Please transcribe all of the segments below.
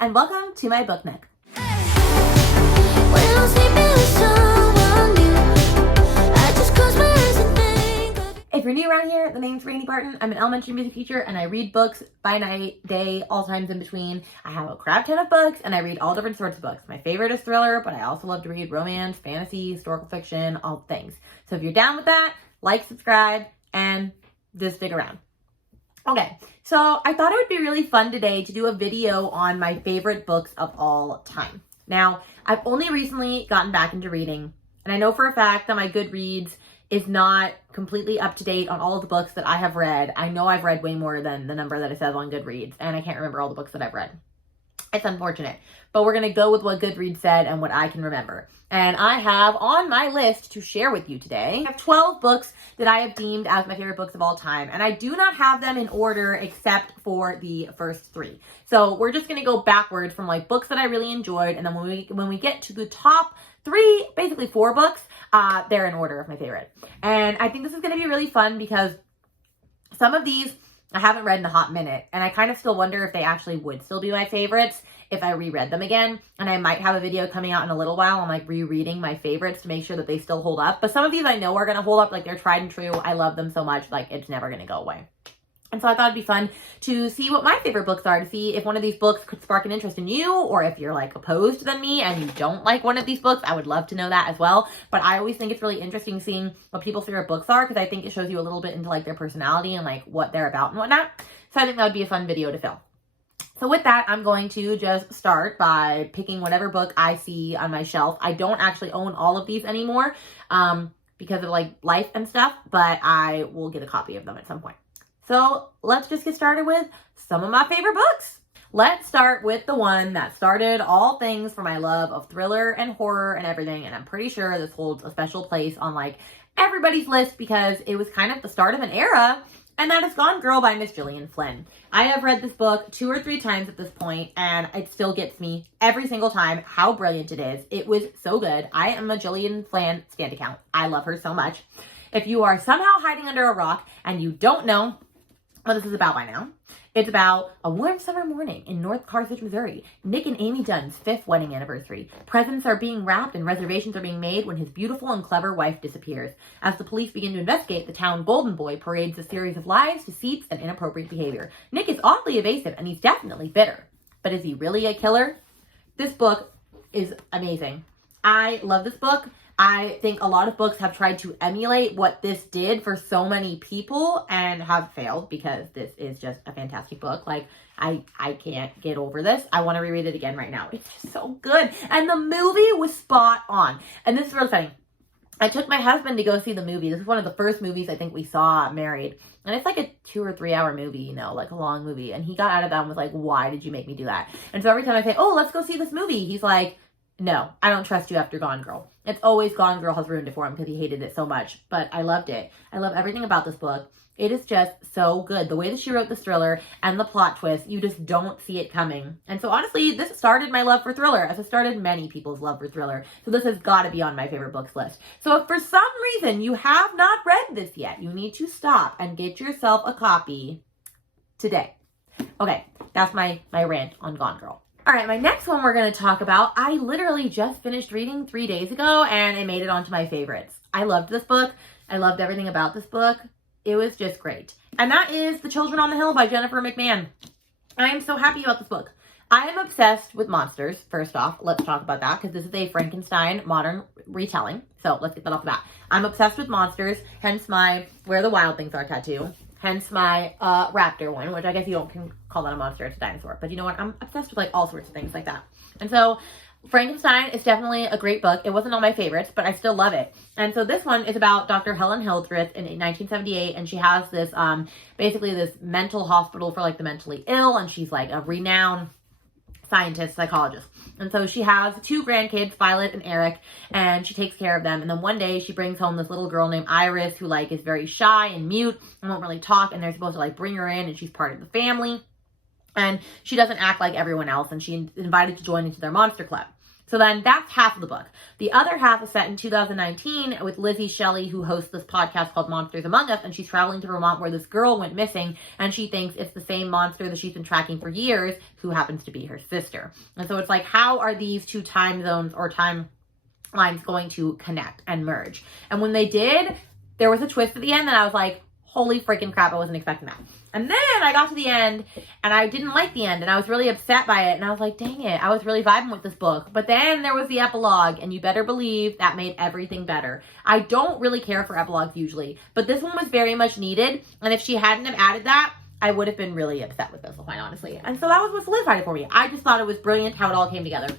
and welcome to my book nook. If you're new around here, the name's Rainy Barton. I'm an elementary music teacher and I read books by night, day, all times in between. I have a crap ton of books and I read all different sorts of books. My favorite is thriller, but I also love to read romance, fantasy, historical fiction, all things. So if you're down with that, like, subscribe, and just stick around. Okay, so I thought it would be really fun today to do a video on my favorite books of all time. Now, I've only recently gotten back into reading, and I know for a fact that my Goodreads is not completely up to date on all of the books that I have read. I know I've read way more than the number that it says on Goodreads, and I can't remember all the books that I've read. It's unfortunate, but we're gonna go with what Goodreads said and what I can remember. And I have on my list to share with you today, I have 12 books that I have deemed as my favorite books of all time. And I do not have them in order except for the first 3. So we're just gonna go backwards from like books that I really enjoyed. And then when we get to the top 3, basically 4 books, they're in order of my favorite. And I think this is gonna be really fun because some of these I haven't read in a hot minute, and I kind of still wonder if they actually would still be my favorites if I reread them again. And I might have a video coming out in a little while on like rereading my favorites to make sure that they still hold up. But some of these I know are going to hold up, like they're tried and true. I love them so much, like it's never going to go away. And so I thought it'd be fun to see what my favorite books are, to see if one of these books could spark an interest in you, or if you're like opposed than me and you don't like one of these books. I would love to know that as well. But I always think it's really interesting seeing what people's favorite books are, because I think it shows you a little bit into like their personality and like what they're about and whatnot. So I think that would be a fun video to film. So with that, I'm going to just start by picking whatever book I see on my shelf. I don't actually own all of these anymore because of like life and stuff, but I will get a copy of them at some point. So let's just get started with some of my favorite books. Let's start with the one that started all things for my love of thriller and horror and everything. And I'm pretty sure this holds a special place on like everybody's list because it was kind of the start of an era. And that is Gone Girl by Miss Gillian Flynn. I have read this book 2 or 3 times at this point, and it still gets me every single time how brilliant it is. It was so good. I am a Gillian Flynn stan account. I love her so much. If you are somehow hiding under a rock and you don't know what this is about by now, it's about a warm summer morning in North Carthage, Missouri. Nick and Amy Dunn's 5th wedding anniversary. Presents are being wrapped and reservations are being made when his beautiful and clever wife disappears. As the police begin to investigate, the town golden boy parades a series of lies, deceits, and inappropriate behavior. Nick is oddly evasive and he's definitely bitter. But is he really a killer? This book is amazing. I love this book. I think a lot of books have tried to emulate what this did for so many people and have failed, because this is just a fantastic book. Like, I can't get over this. I want to reread it again right now. It's just so good. And the movie was spot on. And this is really funny. I took my husband to go see the movie. This is one of the first movies I think we saw married. And it's like a 2 or 3 hour movie, you know, like a long movie. And he got out of that and was like, why did you make me do that? And so every time I say, oh, let's go see this movie, he's like, no, I don't trust you after Gone Girl. It's always Gone Girl has ruined it for him because he hated it so much. But I loved it. I love everything about this book. It is just so good. The way that she wrote this thriller and the plot twist, you just don't see it coming. And so honestly, this started my love for thriller, as it started many people's love for thriller. So this has got to be on my favorite books list. So if for some reason you have not read this yet, you need to stop and get yourself a copy today. Okay, that's my rant on Gone Girl. All right, my next one we're going to talk about, I literally just finished reading 3 days ago and it made it onto my favorites. I loved this book. I loved everything about this book. It was just great. And that is The Children on the Hill by Jennifer McMahon. I am so happy about this book. I am obsessed with monsters. First off, let's talk about that because this is a Frankenstein modern retelling. So let's get that off the bat. I'm obsessed with monsters, hence my Where the Wild Things Are tattoo. Hence my raptor one, which I guess you can call that a monster, it's a dinosaur. But you know what? I'm obsessed with like all sorts of things like that. And so Frankenstein is definitely a great book. It wasn't all my favorites, but I still love it. And so this one is about Dr. Helen Hildreth in 1978. And she has this, basically this mental hospital for like the mentally ill. And she's like a renowned scientist, psychologist. And so she has 2 grandkids, Violet and Eric, and she takes care of them. And then one day she brings home this little girl named Iris who like is very shy and mute and won't really talk. And they're supposed to like bring her in and she's part of the family. And she doesn't act like everyone else. And she's invited to join into their monster club. So then that's half of the book. The other half is set in 2019 with Lizzie Shelley, who hosts this podcast called Monsters Among Us, and she's traveling to Vermont where this girl went missing, and she thinks it's the same monster that she's been tracking for years, who happens to be her sister. And so it's like, how are these two time zones or timelines going to connect and merge? And when they did, there was a twist at the end, and I was like, holy freaking crap, I wasn't expecting that. And then I got to the end, and I didn't like the end, and I was really upset by it, and I was like, dang it, I was really vibing with this book. But then there was the epilogue, and you better believe that made everything better. I don't really care for epilogues usually, but this one was very much needed, and if she hadn't have added that, I would have been really upset with this one, quite honestly. And so that was what solidified it for me. I just thought it was brilliant how it all came together.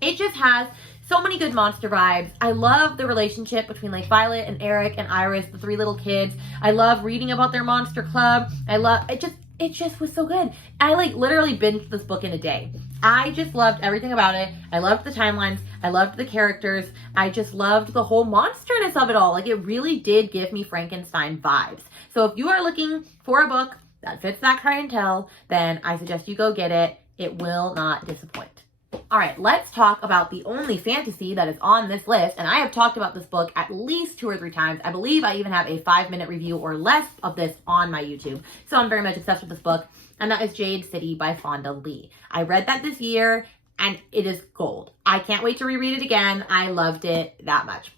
It just has so many good monster vibes. I love the relationship between like Violet and Eric and Iris, the three little kids. I love reading about their monster club. I love it. It just was so good. I like literally binged this book in a day. I just loved everything about it. I loved the timelines. I loved the characters. I just loved the whole monsterness of it all. Like, it really did give me Frankenstein vibes. So if you are looking for a book that fits that clientele, then I suggest you go get it. It will not disappoint. All right, let's talk about the only fantasy that is on this list. And I have talked about this book at least 2 or 3 times. I believe I even have a 5-minute review or less of this on my YouTube. So I'm very much obsessed with this book. And that is Jade City by Fonda Lee. I read that this year and it is gold. I can't wait to reread it again. I loved it that much.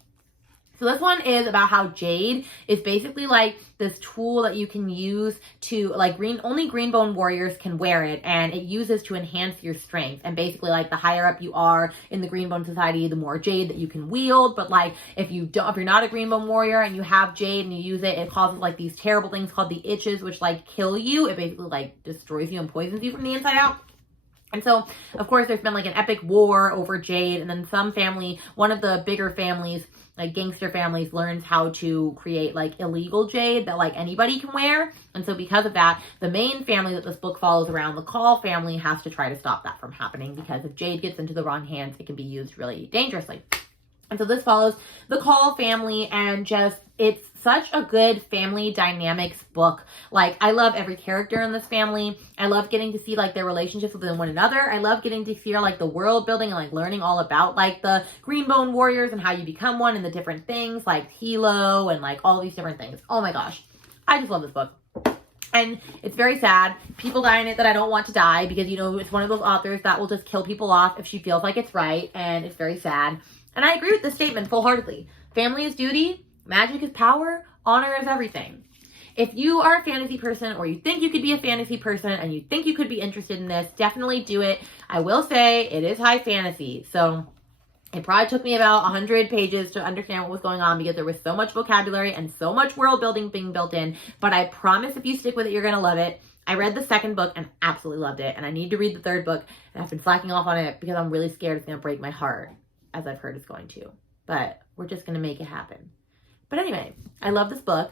So this one is about how Jade is basically like this tool that you can use to like only Greenbone warriors can wear it, and it uses to enhance your strength. And basically like the higher up you are in the Greenbone society, the more Jade that you can wield. But like if you're not a Greenbone warrior and you have Jade and you use it, it causes like these terrible things called the itches, which like kill you. It basically like destroys you and poisons you from the inside out. And so, of course, there's been like an epic war over Jade, and then some family, one of the bigger families, like gangster families, learns how to create like illegal Jade that like anybody can wear. And so because of that, the main family that this book follows around, the Call family, has to try to stop that from happening, because if Jade gets into the wrong hands, it can be used really dangerously. And so this follows the Call family, and just, it's such a good family dynamics book. Like, I love every character in this family. I love getting to see like their relationships within one another. I love getting to hear like the world building and like learning all about like the Greenbone warriors and how you become one and the different things like Hilo and like all these different things. Oh my gosh. I just love this book. And it's very sad. People die in it that I don't want to die, because, you know, it's one of those authors that will just kill people off if she feels like it's right. And it's very sad. And I agree with this statement full-heartedly. Family is duty, magic is power, honor is everything. If you are a fantasy person, or you think you could be a fantasy person and you think you could be interested in this, definitely do it. I will say it is high fantasy. So it probably took me about 100 pages to understand what was going on, because there was so much vocabulary and so much world building being built in. But I promise if you stick with it, you're going to love it. I read the second book and absolutely loved it. And I need to read the third book, and I've been slacking off on it because I'm really scared it's going to break my heart, as I've heard it's going to. But we're just going to make it happen. But anyway, I love this book.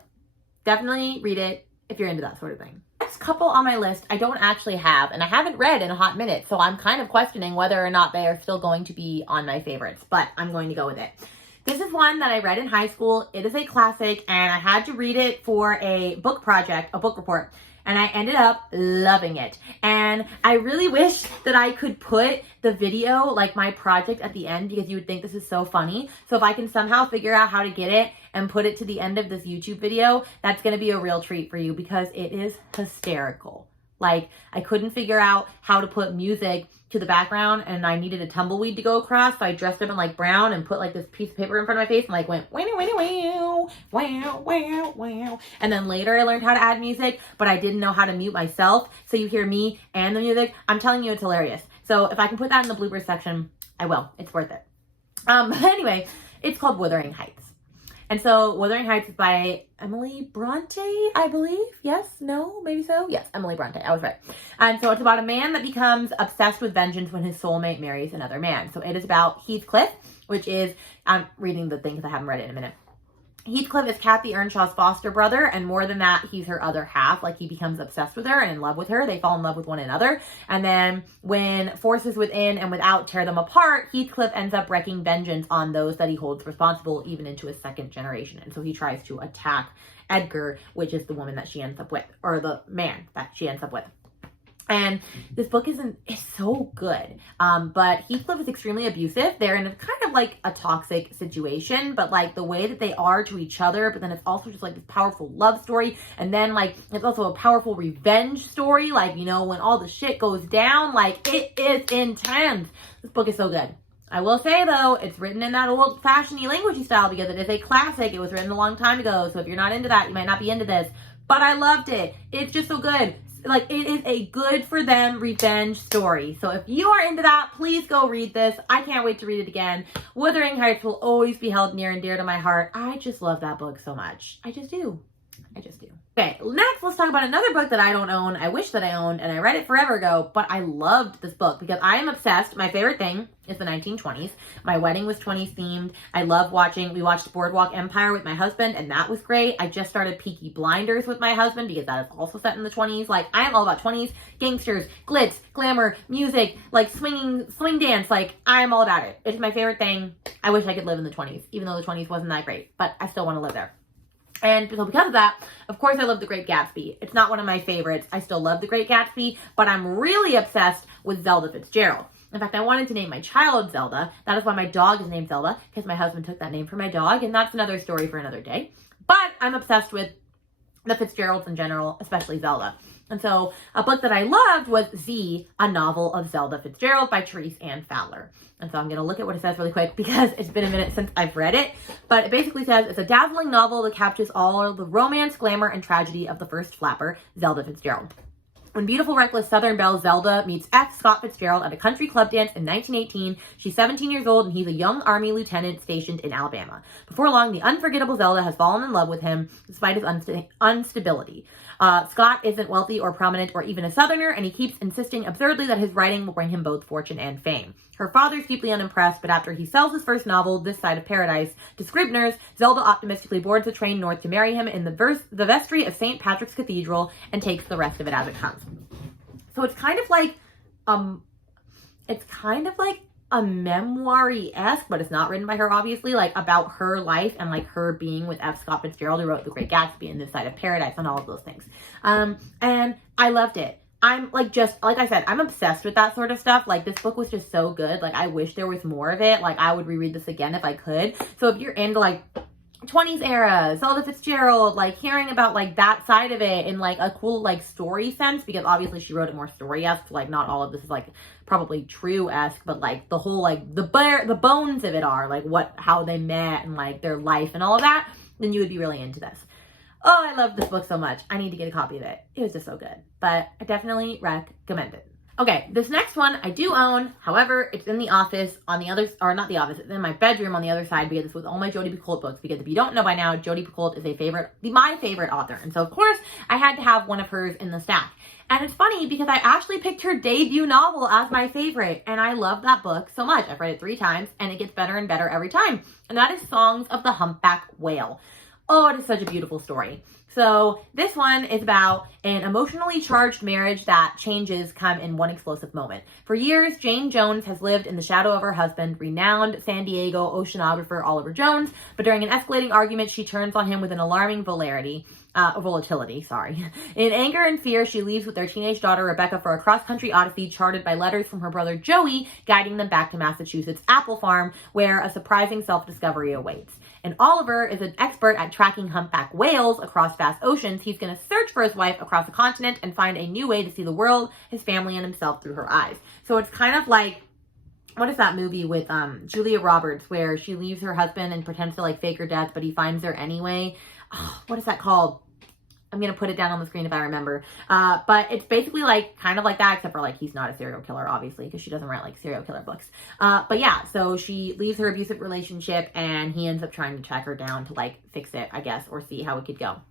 Definitely read it if you're into that sort of thing. Next couple on my list I don't actually have, and I haven't read in a hot minute, so I'm kind of questioning whether or not they are still going to be on my favorites, but I'm going to go with it. This is one that I read in high school. It is a classic, and I had to read it for a book project, a book report, and I ended up loving it. And I really wish that I could put the video, like my project, at the end, because you would think this is so funny. So if I can somehow figure out how to get it and put it to the end of this YouTube video, that's going to be a real treat for you, because it is hysterical. Like, I couldn't figure out how to put music to the background, and I needed a tumbleweed to go across, so I dressed up in like brown and put like this piece of paper in front of my face and like went wow, wow, wow, wow, wow. And then later I learned how to add music, but I didn't know how to mute myself, so you hear me and the music. I'm telling you, it's hilarious. So if I can put that in the bloopers section, I will. It's worth it. But anyway, it's called Wuthering Heights. And so Wuthering Heights is by Emily Bronte, I believe. Yes? No? Maybe so? Yes, Emily Bronte. I was right. And so it's about a man that becomes obsessed with vengeance when his soulmate marries another man. So it is about Heathcliff, which is, I'm reading the thing because I haven't read it in a minute. Heathcliff is Kathy Earnshaw's foster brother, and more than that, he's her other half. Like, he becomes obsessed with her and in love with her. They fall in love with one another. And then when forces within and without tear them apart, Heathcliff ends up wreaking vengeance on those that he holds responsible, even into his second generation. And so he tries to attack Edgar, which is the woman that she ends up with, or the man that she ends up with. And this book is so good. But Heathcliff is extremely abusive. They're in a kind of like a toxic situation, but like the way that they are to each other, but then it's also just like this powerful love story. And then like it's also a powerful revenge story. Like, you know, when all the shit goes down, like it is intense. This book is so good. I will say though, it's written in that old-fashioned languagey style because it is a classic. It was written a long time ago. So if you're not into that, you might not be into this. But I loved it. It's just so good. Like, it is a good for them revenge story. So if you are into that, please go read this. I can't wait to read it again. Wuthering Heights will always be held near and dear to my heart. I just love that book so much. I just do. Okay, next let's talk about another book that I don't own. I wish that I owned, and I read it forever ago, but I loved this book because I am obsessed. My favorite thing is the 1920s. My wedding was 20s themed. We watched Boardwalk Empire with my husband, and that was great. I just started Peaky Blinders with my husband because that is also set in the 20s. Like, I am all about 20s, gangsters, glitz, glamour, music, like swing dance. Like, I am all about it. It's my favorite thing. I wish I could live in the 20s, even though the 20s wasn't that great, but I still want to live there. And so because of that, of course, I love The Great Gatsby. It's not one of my favorites. I still love The Great Gatsby, but I'm really obsessed with Zelda Fitzgerald. In fact, I wanted to name my child Zelda. That is why my dog is named Zelda, because my husband took that name for my dog, and that's another story for another day. But I'm obsessed with the Fitzgeralds in general, especially Zelda. And so a book that I loved was Z, A Novel of Zelda Fitzgerald by Therese Ann Fowler. And so I'm going to look at what it says really quick because it's been a minute since I've read it. But it basically says it's a dazzling novel that captures all the romance, glamour, and tragedy of the first flapper, Zelda Fitzgerald. When beautiful, reckless Southern belle Zelda meets F. Scott Fitzgerald at a country club dance in 1918, she's 17 years old and he's a young Army lieutenant stationed in Alabama. Before long, the unforgettable Zelda has fallen in love with him despite his instability. Scott isn't wealthy or prominent or even a Southerner, and he keeps insisting absurdly that his writing will bring him both fortune and fame. Her father's deeply unimpressed, but after he sells his first novel, This Side of Paradise, to Scribner's, Zelda optimistically boards a train north to marry him in the vestry of St. Patrick's Cathedral and takes the rest of it as it comes. So it's kind of like, a memoir-esque, but it's not written by her, obviously, like about her life and like her being with F. Scott Fitzgerald, who wrote The Great Gatsby and This Side of Paradise and all of those things. And I loved it. I'm like I said, I'm obsessed with that sort of stuff. Like, this book was just so good. Like, I wish there was more of it. Like, I would reread this again if I could. So if you're into like 20s era, Zelda Fitzgerald, like hearing about like that side of it in like a cool like story sense, because obviously she wrote it more story-esque, like not all of this is like probably true-esque, but like the whole like the bones of it are like how they met and like their life and all of that, then you would be really into this. Oh, I love this book so much. I need to get a copy of it. It was just so good, but I definitely recommend it. Okay, this next one I do own. However, it's in the office on the other, or not the office, it's in my bedroom on the other side because it's with all my Jodi Picoult books. Because if you don't know by now, Jodi Picoult is my favorite author. And so, of course, I had to have one of hers in the stack. And it's funny because I actually picked her debut novel as my favorite. And I love that book so much. I've read it 3 times and it gets better and better every time. And that is Songs of the Humpback Whale. Oh, it is such a beautiful story. So this one is about an emotionally charged marriage that changes come in one explosive moment. For years, Jane Jones has lived in the shadow of her husband, renowned San Diego oceanographer Oliver Jones, but during an escalating argument, she turns on him with an alarming volatility. In anger and fear, she leaves with their teenage daughter Rebecca for a cross-country odyssey charted by letters from her brother Joey, guiding them back to Massachusetts' Apple Farm, where a surprising self-discovery awaits. And Oliver is an expert at tracking humpback whales across vast oceans. He's going to search for his wife across the continent and find a new way to see the world, his family, and himself through her eyes. So it's kind of like, what is that movie with Julia Roberts where she leaves her husband and pretends to like fake her death, but he finds her anyway? Oh, what is that called? I'm going to put it down on the screen if I remember. But it's basically like kind of like that, except for like he's not a serial killer, obviously, because she doesn't write like serial killer books. But yeah, so she leaves her abusive relationship and he ends up trying to track her down to like fix it, I guess, or see how it could go.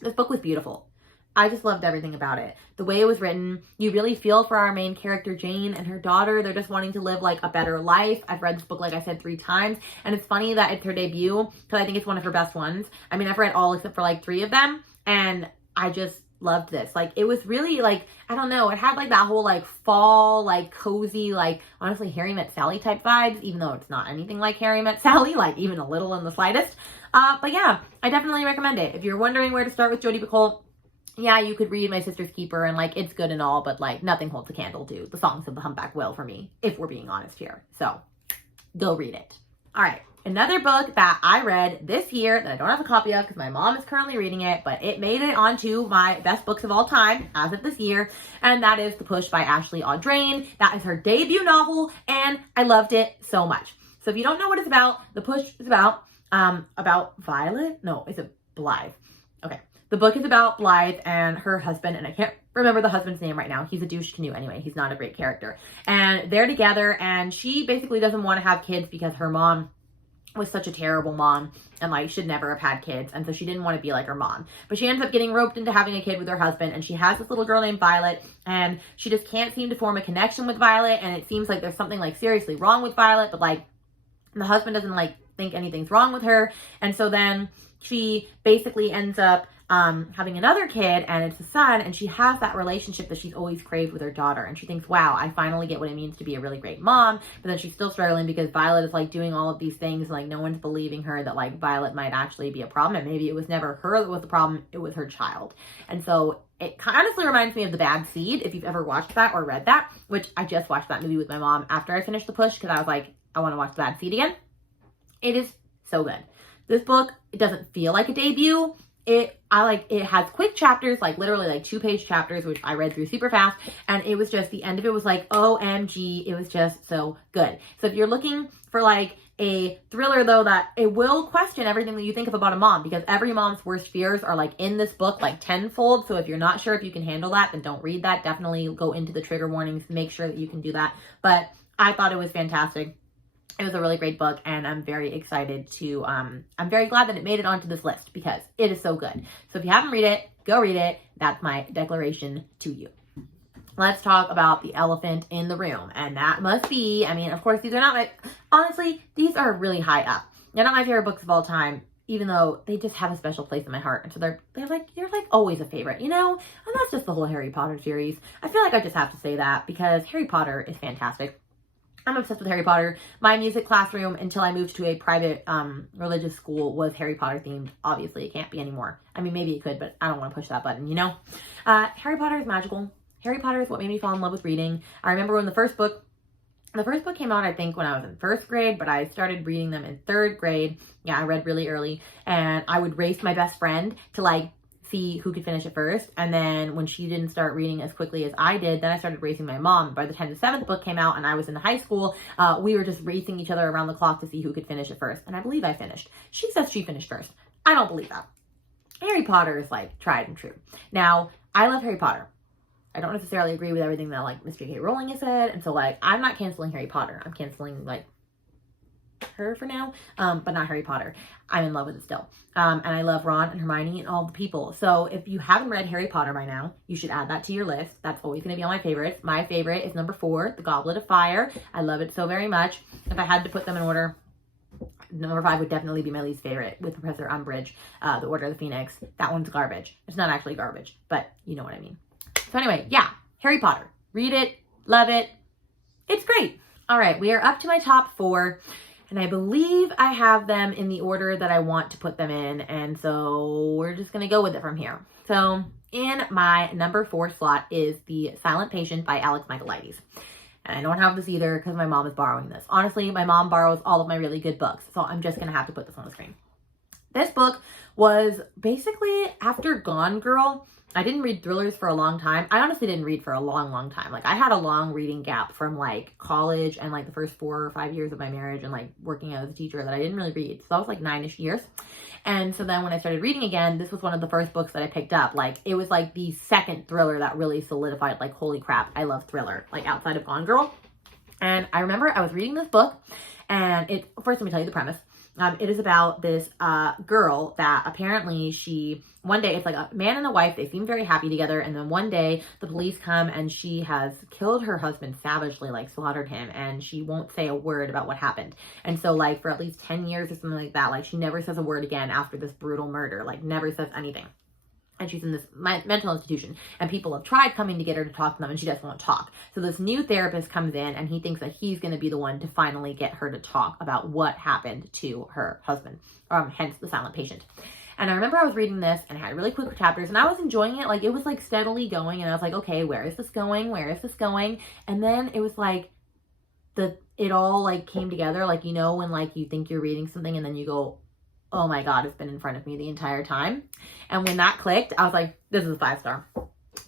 This book was beautiful. I just loved everything about it. The way it was written, you really feel for our main character, Jane, and her daughter. They're just wanting to live like a better life. I've read this book, like I said, 3 times. And it's funny that it's her debut because I think it's one of her best ones. I mean, I've read all except for like 3 of them. And I just loved this. Like, it was really like, I don't know, it had like that whole like fall, like cozy, like honestly Harry Met Sally type vibes, even though it's not anything like Harry Met Sally, like even a little in the slightest. But yeah, I definitely recommend it. If you're wondering where to start with Jodi Picoult, yeah, you could read My Sister's Keeper and like it's good and all, but like nothing holds a candle to the Songs of the Humpback Whale for me, if we're being honest here. So go read it. All right. Another book that I read this year that I don't have a copy of because my mom is currently reading it, but it made it onto my best books of all time as of this year, and that is The Push by Ashley Audrain. That is her debut novel, and I loved it so much. So if you don't know what it's about, The Push is about Violet? No, is it Blythe? Okay. The book is about Blythe and her husband, and I can't remember the husband's name right now. He's a douche canoe anyway. He's not a great character. And they're together, and she basically doesn't want to have kids because her mom was such a terrible mom and like should never have had kids, and so she didn't want to be like her mom, but she ends up getting roped into having a kid with her husband, and she has this little girl named Violet, and she just can't seem to form a connection with Violet, and it seems like there's something like seriously wrong with Violet, but like the husband doesn't like think anything's wrong with her, and so then she basically ends up having another kid, and it's a son, and she has that relationship that she's always craved with her daughter, and she thinks, wow, I finally get what it means to be a really great mom, but then she's still struggling because Violet is like doing all of these things, and like no one's believing her that like Violet might actually be a problem, and maybe it was never her that was the problem, it was her child. And so it honestly reminds me of The Bad Seed, if you've ever watched that or read that, which I just watched that movie with my mom after I finished The Push because I was like, I want to watch The Bad Seed again. It is so good. This book, it doesn't feel like a debut. It has quick chapters, like literally like 2-page chapters, which I read through super fast. And it was just, the end of it was like, OMG, it was just so good. So if you're looking for like a thriller though, that it will question everything that you think of about a mom, because every mom's worst fears are like in this book, like tenfold. So if you're not sure if you can handle that, then don't read that. Definitely go into the trigger warnings, make sure that you can do that. But I thought it was fantastic. It was a really great book, and I'm very excited to, I'm very glad that it made it onto this list because it is so good. So if you haven't read it, go read it. That's my declaration to you. Let's talk about The Elephant in the Room. And that must be, I mean, of course, these are not my, honestly, these are really high up. They're not my favorite books of all time, even though they just have a special place in my heart. And so they're like, you're like always a favorite, you know? And that's just the whole Harry Potter series. I feel like I just have to say that because Harry Potter is fantastic. I'm obsessed with Harry Potter. My music classroom, until I moved to a private religious school, was Harry Potter themed. Obviously, it can't be anymore. I mean, maybe it could, but I don't want to push that button, you know? Harry Potter is magical. Harry Potter is what made me fall in love with reading. I remember when the first book came out, I think when I was in 1st grade, but I started reading them in 3rd grade. Yeah, I read really early, and I would race my best friend to like see who could finish it first. And then when she didn't start reading as quickly as I did, then I started racing my mom. By the time the 7th book came out and I was in high school, we were just racing each other around the clock to see who could finish it first. And I believe I finished. She says she finished first. I don't believe that. Harry Potter is like tried and true. Now, I love Harry Potter. I don't necessarily agree with everything that like Mr. J.K. Rowling has said. And so like, I'm not canceling Harry Potter. I'm canceling like her for now, but not Harry Potter. I'm in love with it still. And I love Ron and Hermione and all the people. So if you haven't read Harry Potter by now, you should add that to your list. That's always going to be on my favorites. My favorite is number 4, The Goblet of Fire. I love it so very much. If I had to put them in order, number 5 would definitely be my least favorite, with Professor Umbridge, The Order of the Phoenix. That one's garbage. It's not actually garbage, but you know what I mean. So anyway, yeah, Harry Potter. Read it. Love it. It's great. All right, we are up to my top 4. And I believe I have them in the order that I want to put them in. And so we're just going to go with it from here. So in my number 4 slot is The Silent Patient by Alex Michaelides. And I don't have this either because my mom is borrowing this. Honestly, my mom borrows all of my really good books. So I'm just going to have to put this on the screen. This book was basically after Gone Girl. I didn't read thrillers for a long time. I honestly didn't read for a long, long time. Like I had a long reading gap from like college and like the first 4 or 5 years of my marriage and like working as a teacher that I didn't really read. So that was like 9-ish years. And so then when I started reading again, this was one of the first books that I picked up. Like it was like the second thriller that really solidified like, holy crap, I love thriller, like outside of Gone Girl. And I remember I was reading this book and first let me tell you the premise. It is about this girl that apparently one day, it's like a man and a wife, they seem very happy together, and then one day the police come and she has killed her husband savagely, like slaughtered him, and she won't say a word about what happened. And so like for at least 10 years or something like that, like she never says a word again after this brutal murder, like never says anything. And she's in this mental institution, and people have tried coming to get her to talk to them, and she doesn't want to talk. So this new therapist comes in, and he thinks that he's going to be the one to finally get her to talk about what happened to her husband, hence The Silent Patient. And I remember I was reading this and it had really quick chapters and I was enjoying it. Like it was like steadily going and I was like, okay, where is this going? Where is this going? And then it was like it all like came together. Like, you know, when like you think you're reading something and then you go, oh my God, it's been in front of me the entire time. And when that clicked, I was like, this is a 5-star.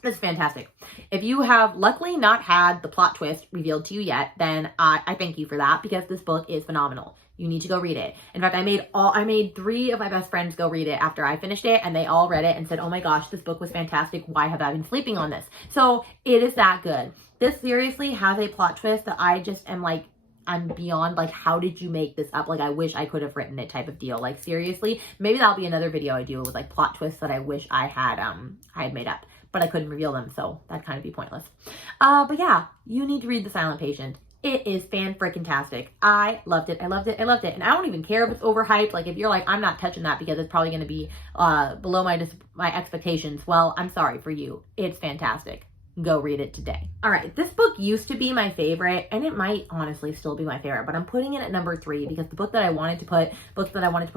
This is fantastic. If you have luckily not had the plot twist revealed to you yet, then I thank you for that because this book is phenomenal. You need to go read it. In fact, I made 3 of my best friends go read it after I finished it, and they all read it and said, oh my gosh, this book was fantastic. Why have I been sleeping on this? So it is that good. This seriously has a plot twist that I just am like, I'm beyond like, how did you make this up? Like, I wish I could have written it type of deal. Like, seriously, maybe that'll be another video I do with like plot twists that I wish I had made up, but I couldn't reveal them. So that'd kind of be pointless. But yeah, you need to read The Silent Patient. It is fan-freaking-tastic. I loved it. I loved it. I loved it. And I don't even care if it's overhyped. Like, if you're like, I'm not touching that because it's probably going to be below my expectations. Well, I'm sorry for you. It's fantastic. Go read it today. All right. This book used to be my favorite, and it might honestly still be my favorite, but I'm putting it at number 3 because the books that I wanted to put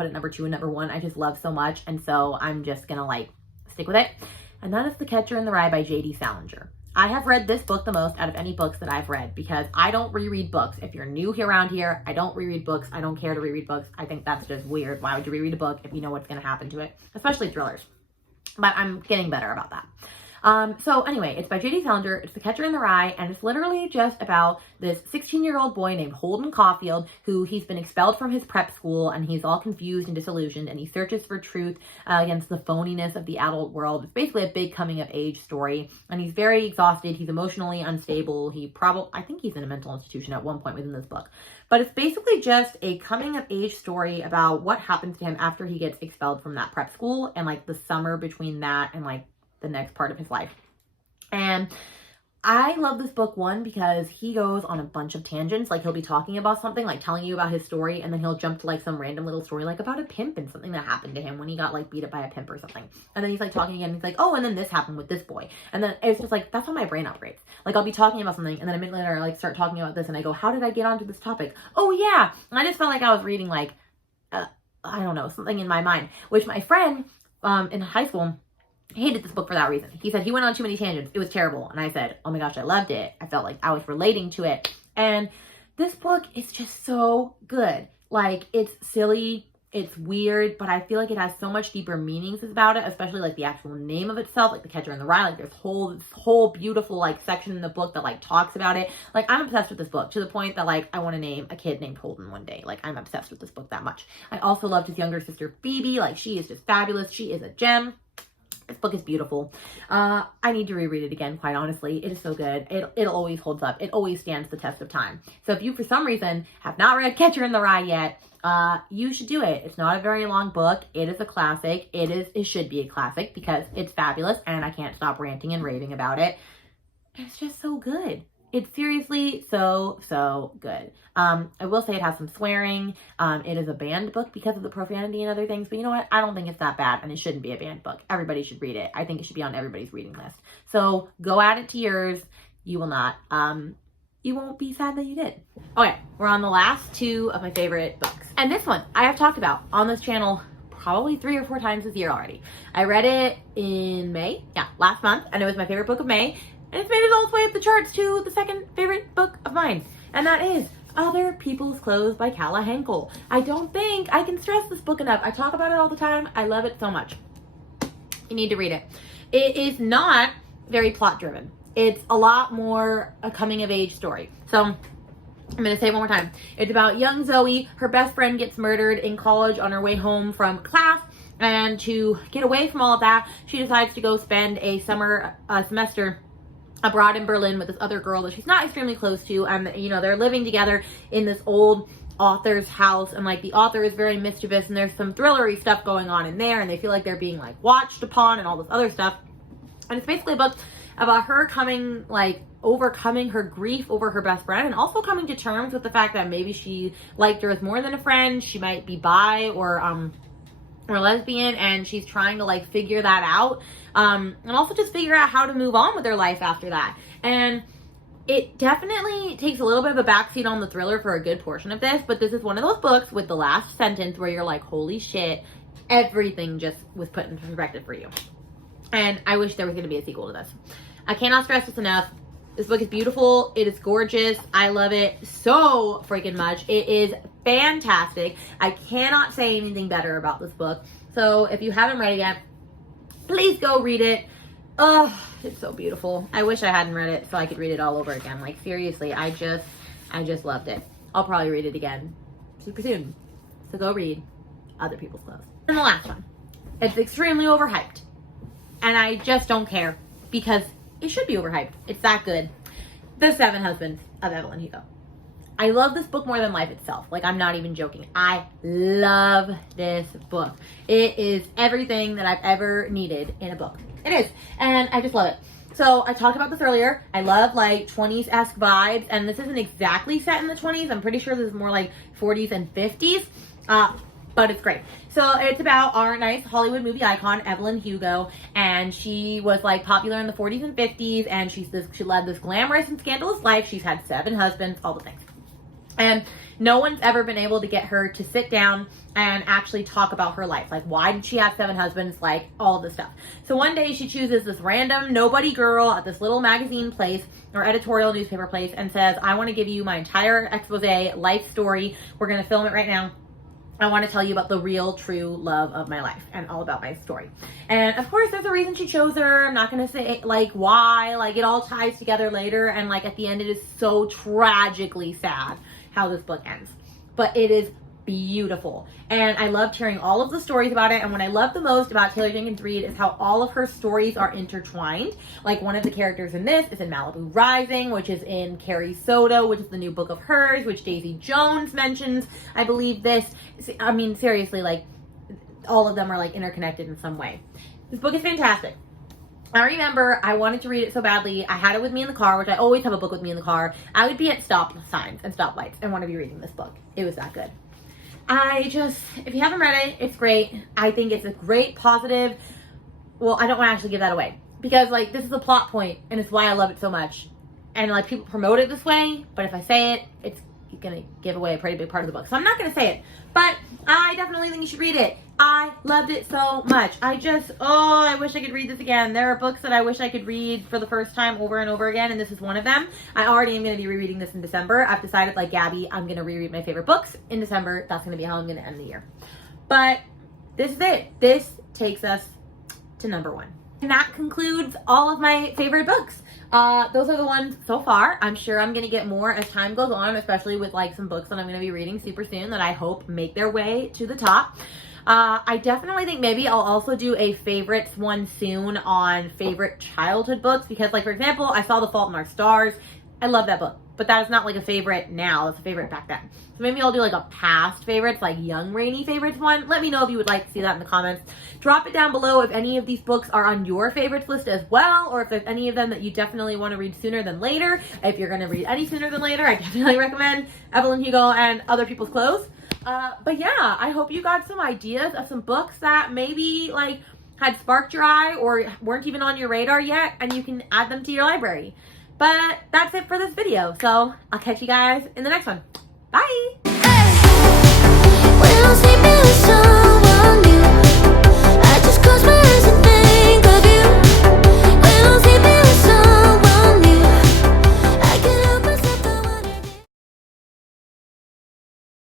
at number 2 and number 1, I just love so much. And so I'm just going to like stick with it. And that is The Catcher in the Rye by J.D. Salinger. I have read this book the most out of any books that I've read because I don't reread books. If you're new here around here, I don't reread books. I don't care to reread books. I think that's just weird. Why would you reread a book if you know what's going to happen to it? Especially thrillers. But I'm getting better about that. So anyway, it's by J.D. Salinger. It's The Catcher in the Rye, and it's literally just about this 16-year-old boy named Holden Caulfield who he's been expelled from his prep school, and he's all confused and disillusioned, and he searches for truth against the phoniness of the adult world. It's basically a big coming-of-age story, and he's very exhausted. He's emotionally unstable. I think he's in a mental institution at one point within this book. But it's basically just a coming-of-age story about what happens to him after he gets expelled from that prep school and, like, the summer between that and, like, the next part of his life. And I love this book, one, because he goes on a bunch of tangents. Like, he'll be talking about something, like telling you about his story, and then he'll jump to like some random little story, like about a pimp and something that happened to him when he got like beat up by a pimp or something. And then he's like talking again, and he's like, oh, and then this happened with this boy. And then it's just like, that's how my brain operates. Like, I'll be talking about something, and then a minute later I like start talking about this, and I go, how did I get onto this topic? Oh yeah. And I just felt like I was reading like, I don't know, something in my mind, which my friend in high school hated this book for that reason. He said he went on too many tangents. It was terrible. And I said, oh my gosh, I loved it. I felt like I was relating to it. And this book is just so good. Like, it's silly, it's weird, but I feel like it has so much deeper meanings about it, especially like the actual name of itself, like The Catcher in the Rye. Like, there's this whole beautiful like section in the book that like talks about it. Like, I'm obsessed with this book to the point that like I want to name a kid named Holden one day. Like, I'm obsessed with this book that much. I also loved his younger sister Phoebe. Like, she is just fabulous. She is a gem. This book is beautiful. I need to reread it again, quite honestly. It is so good. It always holds up. It always stands the test of time. So if you, for some reason, have not read Catcher in the Rye yet, you should do it. It's not a very long book. It is a classic. It should be a classic because it's fabulous, and I can't stop ranting and raving about it. It's just so good. It's seriously so good. I will say it has some swearing. It is a banned book because of the profanity and other things, but you know what? I don't think it's that bad, and it shouldn't be a banned book. Everybody should read it. I think it should be on everybody's reading list. So go add it to yours. You will not. You won't be sad that you did. Okay, we're on the last 2 of my favorite books. And this one I have talked about on this channel probably 3 or 4 times this year already. I read it in May. Yeah, last month, and it was my favorite book of May. And it's made it all the way up the charts to the second favorite book of mine. And that is Other People's Clothes by Calla Henkel. I don't think I can stress this book enough. I talk about it all the time. I love it so much. You need to read it. It is not very plot driven. It's a lot more a coming of age story. So I'm going to say it one more time. It's about young Zoe. Her best friend gets murdered in college on her way home from class. And to get away from all of that, she decides to go spend a semester abroad in Berlin with this other girl that she's not extremely close to. You know, they're living together in this old author's house, and like the author is very mischievous, and there's some thrillery stuff going on in there, and they feel like they're being like watched upon and all this other stuff. And it's basically a book about her overcoming her grief over her best friend, and also coming to terms with the fact that maybe she liked her as more than a friend. She might be bi or lesbian, and she's trying to like figure that out, and also just figure out how to move on with her life after that. And it definitely takes a little bit of a backseat on the thriller for a good portion of this, but this is one of those books with the last sentence where you're like, holy shit, everything just was put in perspective for you. And I wish there was going to be a sequel to this. I cannot stress this enough. This book is beautiful. It is gorgeous. I love it so freaking much. It is fantastic. I cannot say anything better about this book. So if you haven't read it yet, please go read it. Oh, it's so beautiful. I wish I hadn't read it so I could read it all over again. Like, seriously, I just loved it. I'll probably read it again super soon. So go read Other People's Clothes. And the last one. It's extremely overhyped. And I just don't care because it should be overhyped. It's that good. The Seven Husbands of Evelyn Hugo. I love this book more than life itself. Like, I'm not even joking. I love this book. It is everything that I've ever needed in a book. It is. And I just love it. So I talked about this earlier. I love like 20s-esque vibes. And this isn't exactly set in the 20s. I'm pretty sure this is more like 40s and 50s. But it's great. So it's about our nice Hollywood movie icon, Evelyn Hugo, and she was like popular in the 40s and 50s, and she led this glamorous and scandalous life. She's had 7 husbands, all the things. And no one's ever been able to get her to sit down and actually talk about her life. Like, why did she have 7 husbands? Like, all this stuff. So one day she chooses this random nobody girl at this little magazine place or editorial newspaper place and says, I want to give you my entire expose, life story. We're going to film it right now. I want to tell you about the real, true love of my life and all about my story. And of course, there's a reason she chose her. I'm not going to say like why, like it all ties together later. And like at the end, it is so tragically sad how this book ends, but it is beautiful. And I loved hearing all of the stories about it. And what I love the most about Taylor Jenkins Reid is how all of her stories are intertwined. Like one of the characters in this is in Malibu Rising, which is in Carrie Soto, which is the new book of hers, which Daisy Jones mentions, I believe this. I mean, seriously, like all of them are like interconnected in some way. This book is fantastic. I remember I wanted to read it so badly. I had it with me in the car, which I always have a book with me in the car. I would be at stop signs and stoplights and want to be reading this book. It was that good. If you haven't read it, it's great. I think it's a great positive. Well, I don't want to actually give that away because like this is a plot point and it's why I love it so much. And like people promote it this way, but if I say it, it's going to give away a pretty big part of the book. So I'm not going to say it, but I definitely think you should read it. I loved it so much. I wish I could read this again. There are books that I wish I could read for the first time over and over again, and this is one of them. I already am going to be rereading this in December. I've decided, like Gabby, I'm going to reread my favorite books in December. That's going to be how I'm going to end the year. But this is it. This takes us to number 1. And that concludes all of my favorite books. Those are the ones so far. I'm sure I'm going to get more as time goes on, especially with like some books that I'm going to be reading super soon that I hope make their way to the top. I definitely think maybe I'll also do a favorites one soon on favorite childhood books because like, for example, I saw The Fault in Our Stars. I love that book, but that is not like a favorite now. It's a favorite back then. So maybe I'll do like a past favorites, like young Rainy favorites one. Let me know if you would like to see that in the comments. Drop it down below if any of these books are on your favorites list as well, or if there's any of them that you definitely want to read sooner than later. If you're going to read any sooner than later, I definitely recommend Evelyn Hugo and Other People's Clothes. But yeah, I hope you got some ideas of some books that maybe like had sparked your eye or weren't even on your radar yet, and you can add them to your library. But that's it for this video. So I'll catch you guys in the next one. Bye!